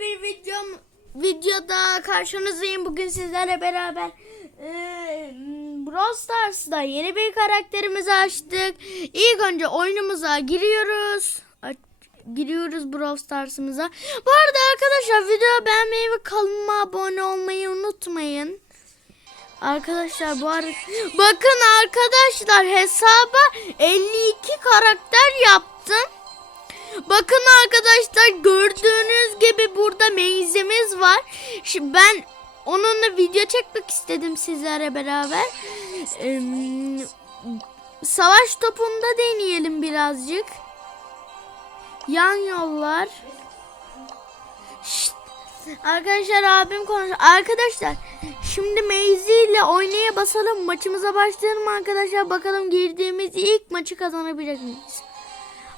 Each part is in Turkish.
bir videom videoda karşınızdayım. Bugün sizlerle beraber e, Brawl Stars'da yeni bir karakterimizi açtık. İlk önce oyunumuza giriyoruz. Giriyoruz Brawl Stars'ımıza. Bu arada arkadaşlar video beğenmeyi ve kanalıma abone olmayı unutmayın. Arkadaşlar bu ara... Bakın arkadaşlar hesaba 52 karakter yaptım. Bakın arkadaşlar gördüğünüz gibi burada meyzemiz var. Şimdi ben onunla video çekmek istedim sizlere beraber. Ee, savaş topunda deneyelim birazcık. Yan yollar. Şşt. Arkadaşlar abim konuş. Arkadaşlar şimdi Meyzi ile oynaya basalım. Maçımıza başlayalım arkadaşlar. Bakalım girdiğimiz ilk maçı kazanabilecek miyiz?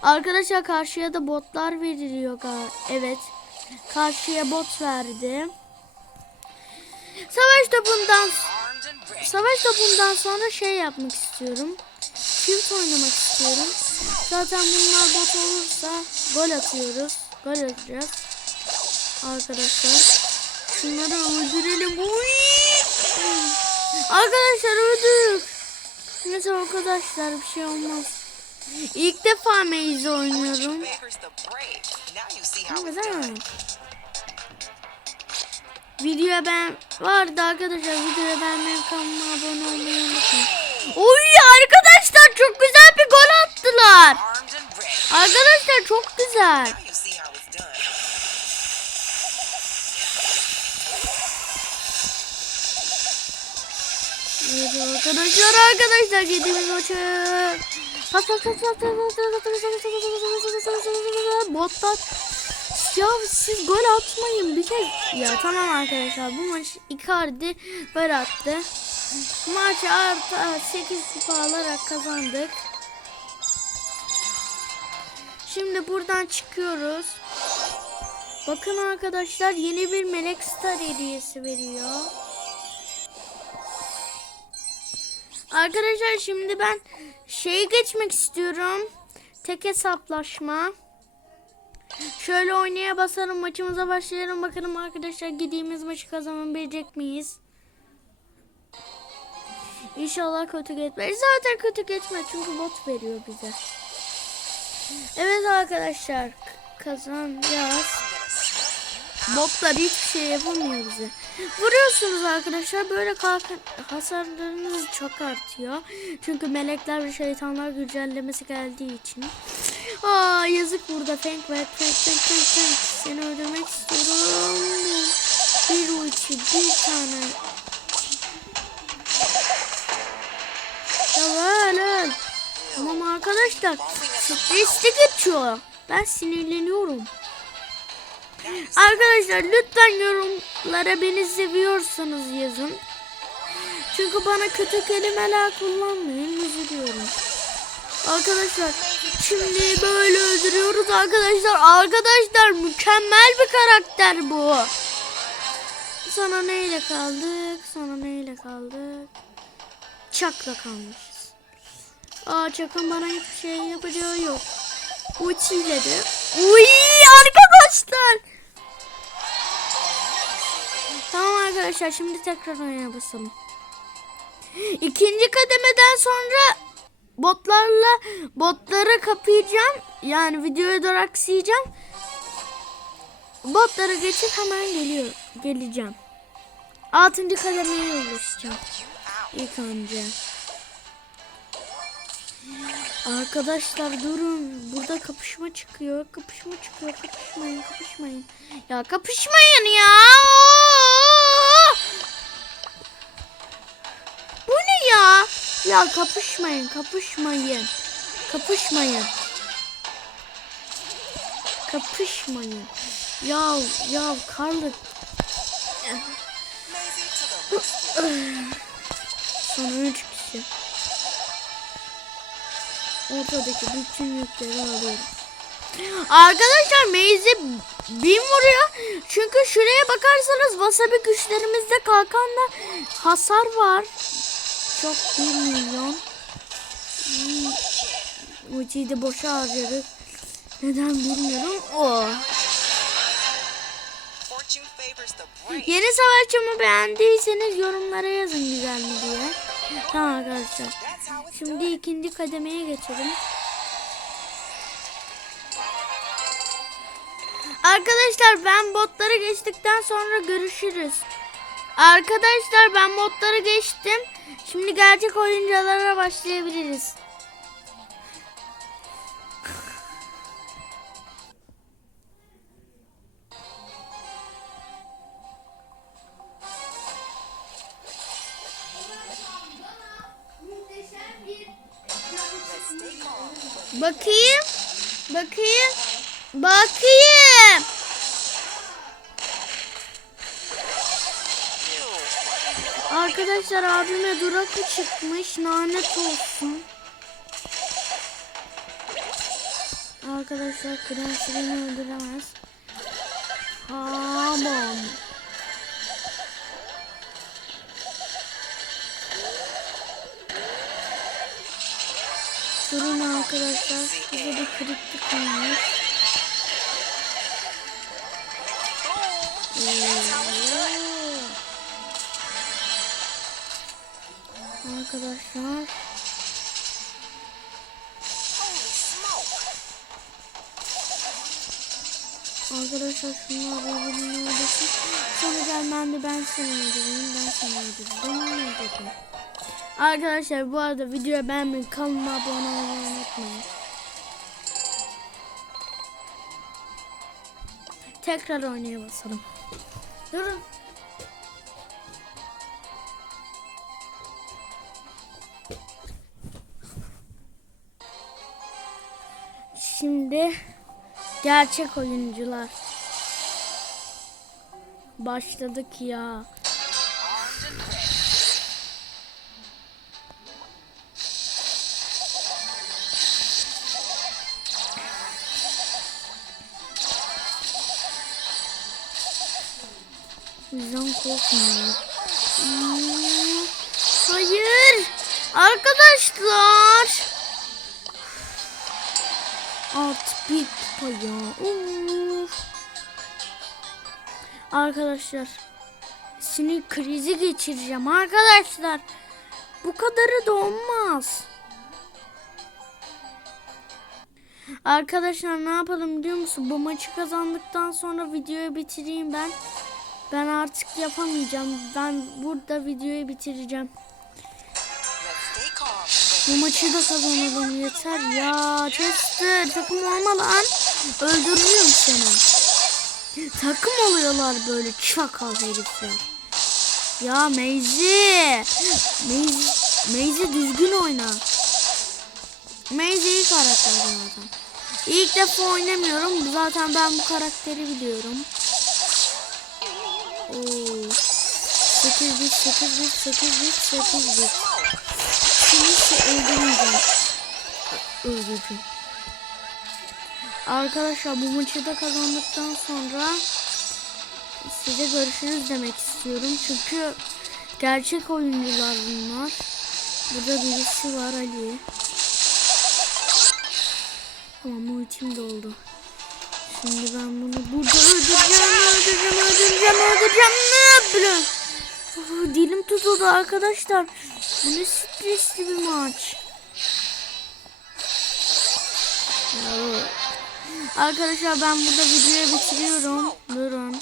Arkadaşlar karşıya da botlar veriliyor. Evet. Karşıya bot verdi. Savaş topundan Savaş topundan sonra şey yapmak istiyorum. Çift oynamak istiyorum. Zaten bunlar bot olursa gol atıyoruz. Gol atacağız. Arkadaşlar. Şunları öldürelim. Uy! Arkadaşlar öldürdük. Neyse arkadaşlar bir şey olmaz. İlk defa Maze oynuyorum. Neden? Videoya ben vardı arkadaşlar videoya beğenmeyi kanalıma abone olmayı unutmayın. Oy arkadaşlar çok güzel bir gol attılar. Arkadaşlar çok güzel. Evet arkadaşlar arkadaşlar yediğimiz maçı. Sat sat sat sat sat Botlar. Ya siz gol atmayın bir kez. Ya tamam arkadaşlar bu maç Icardi gol attı. Maçı artı 8 kupa alarak kazandık. Şimdi buradan çıkıyoruz. Bakın arkadaşlar yeni bir Melek Star hediyesi veriyor. Arkadaşlar şimdi ben şeyi geçmek istiyorum. Tek hesaplaşma. Şöyle oynaya basarım maçımıza başlayalım bakalım arkadaşlar giddiğimiz maçı kazanabilecek miyiz? İnşallah kötü geçmez. Zaten kötü geçmez çünkü bot veriyor bize. Evet arkadaşlar kazanacağız. Botlar hiçbir şey yapamıyor bize. Vuruyorsunuz arkadaşlar böyle kalkın hasarlarınız çok artıyor. Çünkü melekler ve şeytanlar güncellemesi geldiği için. Aa yazık burada Fenk var. Fenk Fenk Fenk Fenk. Seni öldürmek istiyorum. Bir uçu bir tane. Öl öl. Tamam arkadaşlar. Stresli geçiyor. Ben sinirleniyorum. Arkadaşlar lütfen yorumlara beni seviyorsanız yazın. Çünkü bana kötü kelimeler kullanmayın üzülüyorum. Arkadaşlar şimdi böyle öldürüyoruz arkadaşlar. Arkadaşlar mükemmel bir karakter bu. Sonra neyle kaldık? Sonra neyle kaldık? Çakla kalmışız. Aa Çakın bana hiçbir şey yapacağı yok. Uçiyle de. Uy arkadaşlar. Tamam arkadaşlar şimdi tekrar oynaya basalım. İkinci kademeden sonra botlarla botları kapayacağım. Yani videoya duraksayacağım. Botları geçip hemen geliyor. Geleceğim. Altıncı kademeye ulaşacağım. İlk önce. Arkadaşlar durun. Burada kapışma çıkıyor. Kapışma çıkıyor. Kapışmayın. Kapışmayın. Ya kapışmayın ya. Oo! Ya? Kapışmayın. Kapışmayın. Kapışmayın. Kapışmayın. Ya ya Karlı. Son üç kişi. Ortadaki bütün yükleri alıyorum. Arkadaşlar Maze'e bin vuruyor. Çünkü şuraya bakarsanız wasabi güçlerimizde kalkanla hasar var. Çok 1 milyon. Hmm. Ultiyi de boşa harcadık. Neden bilmiyorum. O. Yeni savaşçımı beğendiyseniz yorumlara yazın güzel mi diye. Tamam arkadaşlar. Şimdi ikinci kademeye geçelim. Arkadaşlar ben botları geçtikten sonra görüşürüz. Arkadaşlar ben botları geçtim. Şimdi gerçek oyunculara başlayabiliriz. Bakayım. Bakayım. Bakayım. Arkadaşlar abime durakı çıkmış. Lanet olsun. Arkadaşlar Krensi beni öldüremez. Tamam. Durun arkadaşlar. Burada bir kritik olmuş. Oo. Arkadaşlar. Arkadaşlar şunlar birbirine ödesin. Sonra gel ben de ben seni öldüreyim. Ben seni öldüreyim. Ben öldüreyim. Arkadaşlar bu arada videoya beğenmeyi, kanalıma abone olmayı unutmayın. Tekrar oynaya basalım. Şimdi gerçek oyuncular. Başladık ya. Bizden korkmuyor. Hmm, Hayır. Arkadaşlar. At bit ya. Uf. Arkadaşlar. Sinir krizi geçireceğim arkadaşlar. Bu kadarı da olmaz. Arkadaşlar ne yapalım biliyor musun? Bu maçı kazandıktan sonra videoyu bitireyim ben. Ben artık yapamayacağım. Ben burada videoyu bitireceğim. Bu maçı da kazanalım yeter ya. Chester takım olma lan. Öldürürüm seni. Takım oluyorlar böyle çakal herifler. Ya. Meyzi, Meyzi düzgün oyna. Meyzi iyi karakter zaten. İlk defa oynamıyorum. Zaten ben bu karakteri biliyorum. Oo. 8 bit, 8 bit, 8 bit, 8 bit. Seni ise öldürmeyeceğim. Öldüreceğim. Arkadaşlar bu maçı da kazandıktan sonra size görüşürüz demek istiyorum. Çünkü gerçek oyuncular bunlar. Burada birisi var Ali. Tamam ultim doldu. Şimdi ben bunu burada öldüreceğim, öldüreceğim, öldüreceğim, öldüreceğim. Ne böyle? Oh, dilim tutuldu arkadaşlar. Bu ne stresli bir maç. Arkadaşlar ben burada videoyu bitiriyorum. Durun.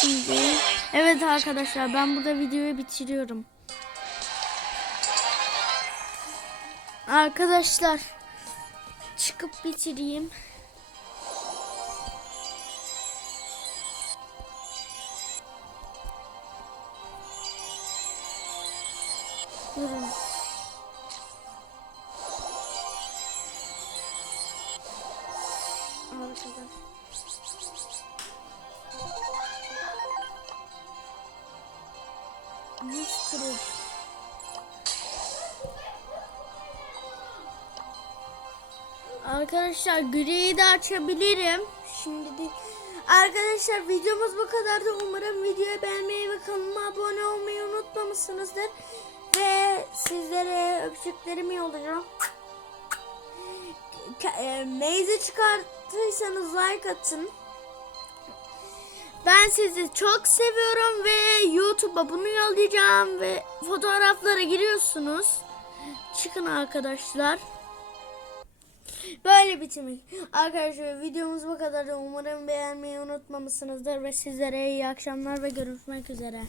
Şimdi evet arkadaşlar ben burada videoyu bitiriyorum. Arkadaşlar çıkıp bitireyim. Kırıl. Arkadaşlar griyi de açabilirim. Şimdi de Arkadaşlar videomuz bu kadardı. Umarım videoyu beğenmeyi ve kanalıma abone olmayı unutmamışsınızdır. Ve sizlere öpücüklerimi yollayacağım. Ka- e, çıkarttıysanız like atın. Ben sizi çok seviyorum ve YouTube'a bunu yollayacağım ve fotoğraflara giriyorsunuz. Çıkın arkadaşlar. Böyle bitirmek. Arkadaşlar videomuz bu kadar. Umarım beğenmeyi unutmamışsınızdır ve sizlere iyi akşamlar ve görüşmek üzere.